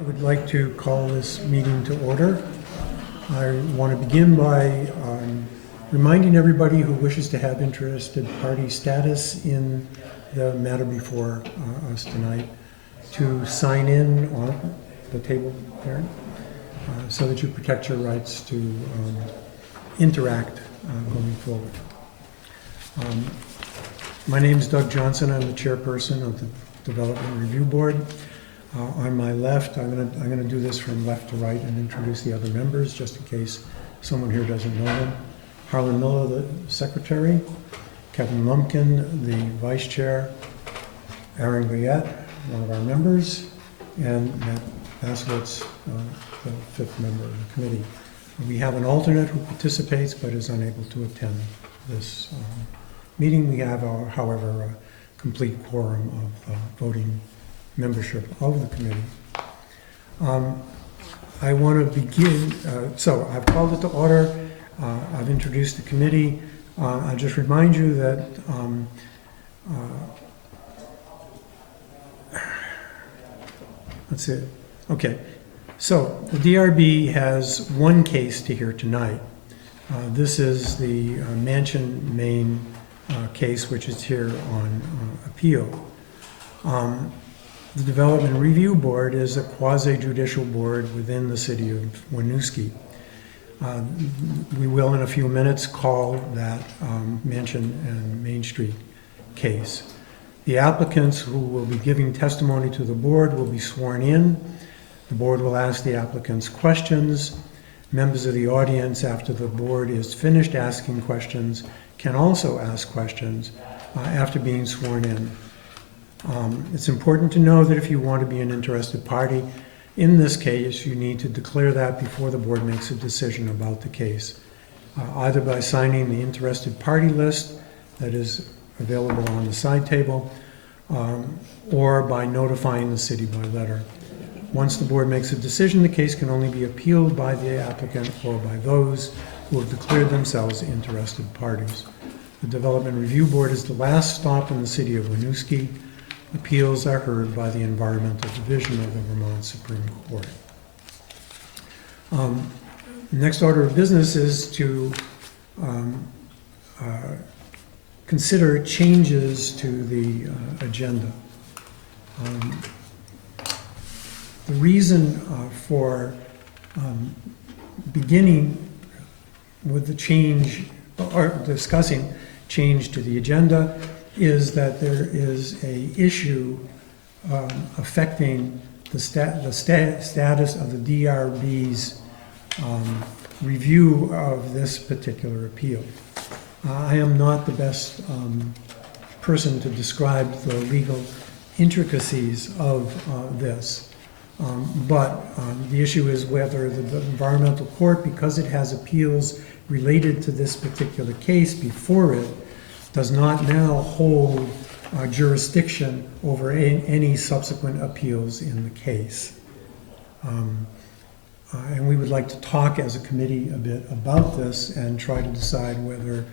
I would like to call this meeting to order. I want to begin by reminding everybody who wishes to have interested party status in the matter before us tonight to sign in on the table there so that you protect your rights to interact going forward. My name is Doug Johnson. I'm the chairperson of the Development Review Board. On my left, I'm going to do this from left to right and introduce the other members, just in case someone here doesn't know them. Harlan Miller, the secretary. Kevin Lumpkin, the vice chair. Aaron Goyette, one of our members. And Matt Baslowitz, the fifth member of the committee. We have an alternate who participates but is unable to attend this meeting. We have, however, a complete quorum of voting membership of the committee. I want to begin, so I've called it to order. I've introduced the committee. I'll just remind you that that's it. Okay, so the DRB has one case to hear tonight. This is the Mansion, Maine case, which is here on appeal. The Development Review Board is a quasi-judicial board within the city of Winooski. We will in a few minutes call that Mansion and Main Street case. The applicants who will be giving testimony to the board will be sworn in. The board will ask the applicants questions. Members of the audience, after the board is finished asking questions, can also ask questions after being sworn in. It's important to know that if you want to be an interested party in this case, you need to declare that before the board makes a decision about the case, either by signing the interested party list that is available on the side table, or by notifying the city by letter. Once the board makes a decision, the case can only be appealed by the applicant or by those who have declared themselves interested parties. The Development Review Board is the last stop in the city of Winooski. Appeals are heard by the Environmental Division of the Vermont Supreme Court. Next order of business is to consider changes to the agenda. The reason for beginning with the change or discussing change to the agenda is that there is an issue affecting the status of the DRB's review of this particular appeal. I am not the best person to describe the legal intricacies of this, but the issue is whether the environmental court, because it has appeals related to this particular case before it, does not now hold jurisdiction over any subsequent appeals in the case. And we would like to talk as a committee a bit about this and try to decide whether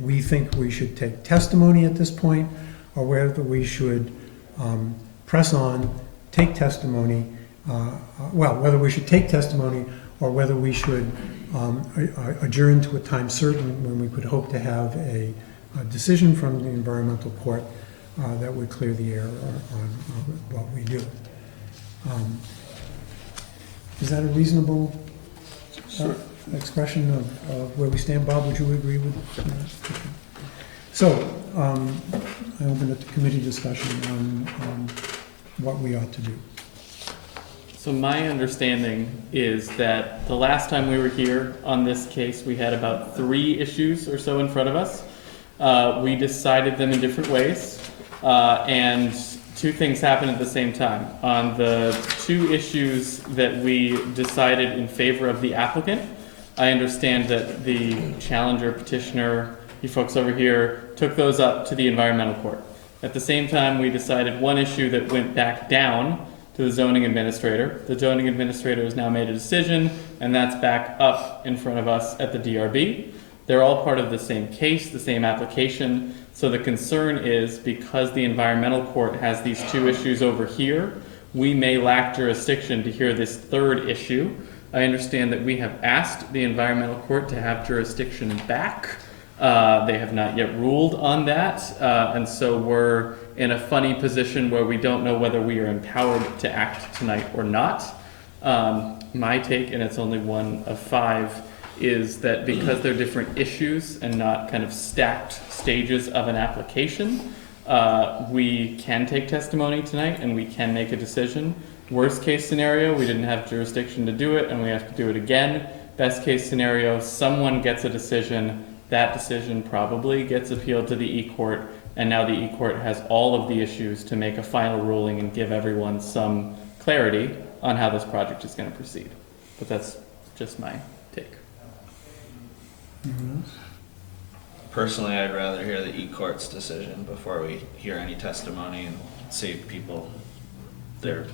we think we should take testimony at this point, or whether we should press on, take testimony, whether we should take testimony or whether we should adjourn to a time certain when we could hope to have a decision from the environmental court that would clear the air on what we do. Is that a reasonable expression of where we stand? Bob, would you agree with that? Okay. So I open it to committee discussion on what we ought to do. So my understanding is that the last time we were here on this case, we had about 3 issues or so in front of us. We decided them in different ways, and 2 things happened at the same time. On the 2 issues that we decided in favor of the applicant, I understand that the challenger, petitioner, you folks over here, took those up to the environmental court. At the same time, we decided one issue that went back down to the zoning administrator. The zoning administrator has now made a decision, and that's back up in front of us at the DRB. They're all part of the same case, the same application. So the concern is, because the environmental court has these 2 issues over here, we may lack jurisdiction to hear this third issue. I understand that we have asked the environmental court to have jurisdiction back. They have not yet ruled on that, and so we're in a funny position where we don't know whether we are empowered to act tonight or not. My take, and it's only one of 5, is that because they're different issues and not kind of stacked stages of an application, we can take testimony tonight and we can make a decision. Worst case scenario, we didn't have jurisdiction to do it and we have to do it again. Best case scenario, someone gets a decision. That decision probably gets appealed to the E-Court, and now the E-Court has all of the issues to make a final ruling and give everyone some clarity on how this project is going to proceed. But that's just my take. Anyone else? Personally, I'd rather hear the E-Court's decision before we hear any testimony and save people their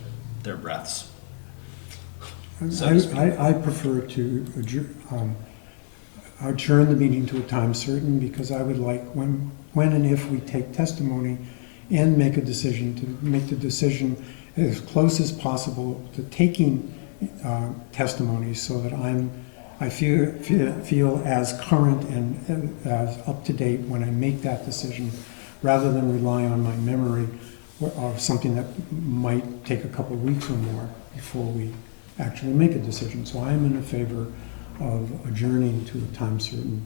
breaths. So to speak. I prefer to adjourn the meeting to a time certain, because I would like, when and if we take testimony and make a decision, to make the decision as close as possible to taking testimony, so that I feel as current and as up to date when I make that decision, rather than rely on my memory of something that might take a couple of weeks or more before we actually make a decision. So I am in favor of adjourning to a time certain.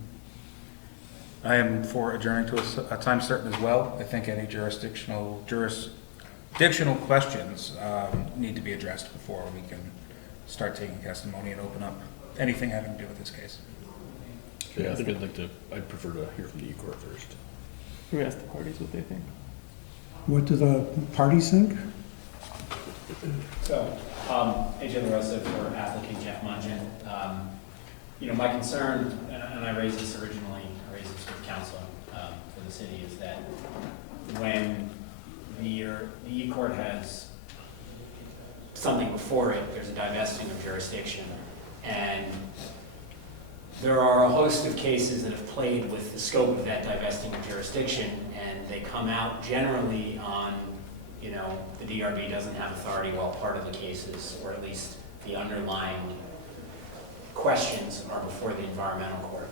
I am for adjourning to a time certain as well. I think any jurisdictional questions need to be addressed before we can start taking testimony and open up anything having to do with this case. Yeah, I think I'd prefer to hear from the E-Court first. Can we ask the parties what they think? What do the parties think? So, AJ LaRosa for applicant Jeff Mungin. My concern, and I raised this originally, I raised this with council for the city, is that when the E-Court has something before it, there's a divesting of jurisdiction. And there are a host of cases that have played with the scope of that divesting of jurisdiction, and they come out generally on, the DRB doesn't have authority while part of the cases, or at least the underlying questions, are before the environmental court.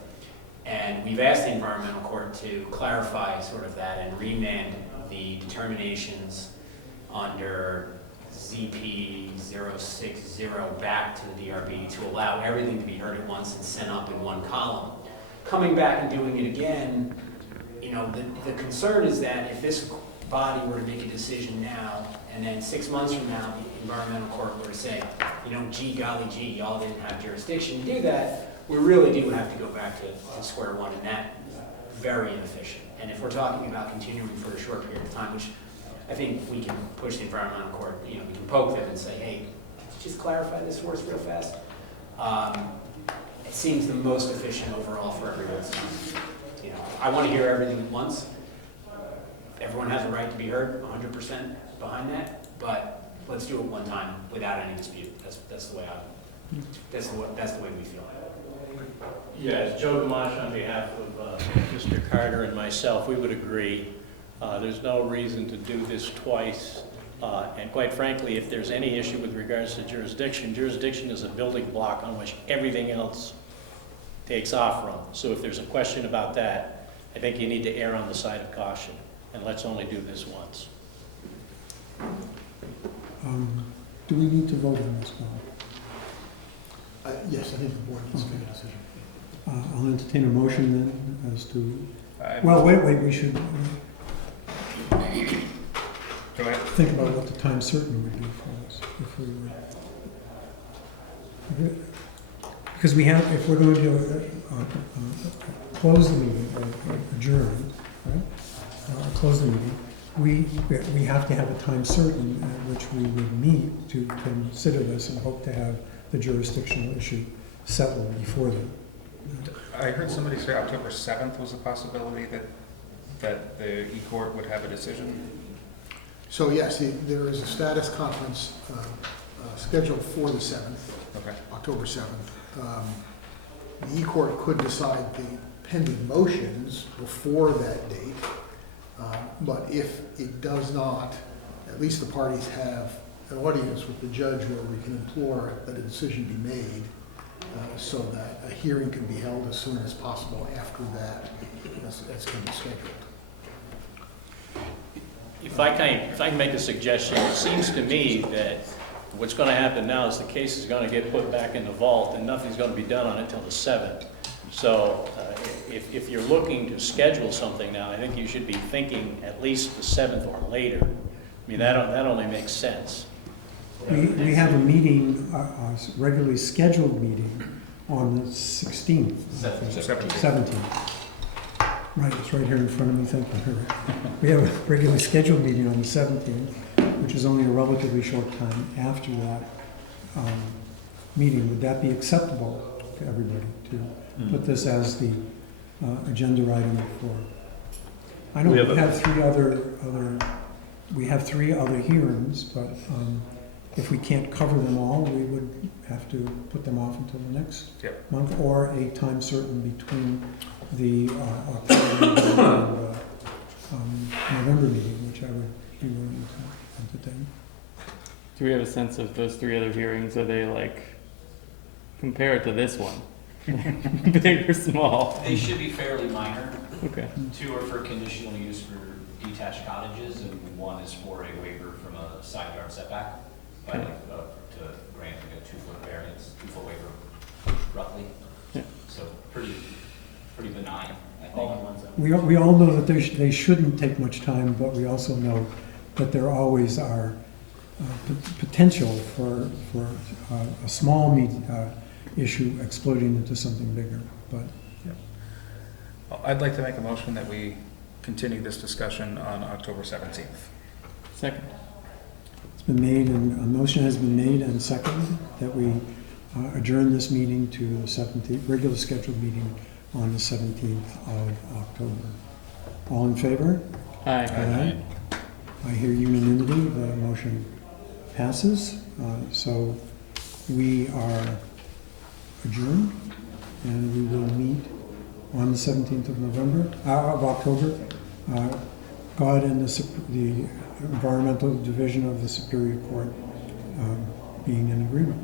And we've asked the environmental court to clarify sort of that and remand the determinations under ZP 060 back to the DRB to allow everything to be heard at once and sent up in one column. Coming back and doing it again, the concern is that if this body were to make a decision now, and then 6 months from now, the environmental court were to say, gee, golly gee, y'all didn't have jurisdiction to do that, we really do have to go back to square one, and that's very inefficient. And if we're talking about continuing for a short period of time, which I think we can push the environmental court, we can poke them and say, hey, just clarify this for us real fast. It seems the most efficient overall for everyone. I want to hear everything at once. Everyone has a right to be heard, 100% behind that, but let's do it one time without any dispute. That's the way that's the way we feel. Yes, Joe Gamache on behalf of Mr. Carter and myself, we would agree. There's no reason to do this twice. And quite frankly, if there's any issue with regards to jurisdiction is a building block on which everything else takes off from. So if there's a question about that, I think you need to err on the side of caution. And let's only do this once. Do we need to vote on this, Bob? Yes, I think the board needs to make a decision. I'll entertain a motion then as to, wait, we should Go ahead. think about what the time certain would be for us if we were. Because if we're going to close the meeting or adjourn, right? Close the meeting, we have to have a time certain at which we would meet to consider this and hope to have the jurisdictional issue settled before then. I heard somebody say October 7th was a possibility that the E-Court would have a decision. So yes, there is a status conference scheduled for the 7th, Okay. October 7th. The E-Court could decide the pending motions before that date, but if it does not, at least the parties have an audience with the judge where we can implore that a decision be made so that a hearing can be held as soon as possible after that, as can be scheduled. If I can make a suggestion, it seems to me that what's going to happen now is the case is going to get put back in the vault and nothing's going to be done on it until the 7th. So if you're looking to schedule something now, I think you should be thinking at least the 7th or later. I mean, that only makes sense. We have a meeting, a regularly scheduled meeting on the 16th. 17th. Right, it's right here in front of me, thank you. We have a regularly scheduled meeting on the 17th, which is only a relatively short time after that meeting. Would that be acceptable to everybody to put this as the agenda item for? I know we have three other hearings, but if we can't cover them all, we would have to put them off until the next month, or a time certain between the October and November meeting, which I would be willing to entertain. Do we have a sense of those 3 other hearings? Are they like, compared to this one? Big or small? They should be fairly minor. Okay. 2 are for conditional use for detached cottages, and 1 is for a waiver from a side yard setback by to grant like a 2-foot variance, 2-foot waiver, roughly. Yeah. So pretty benign, I think. All in one zone. We all know that they shouldn't take much time, but we also know that there always are potential for a small issue exploding into something bigger. But Well, I'd like to make a motion that we continue this discussion on October 17th. Second. it's been made, and a motion has been made and seconded that we adjourn this meeting to the 17th, regular scheduled meeting on the 17th of October. All in favor? Aye. Aye. I hear unanimity, the motion passes. So we are adjourned, and we will meet on the 17th of October. God and the Environmental Division of the Superior Court being in agreement.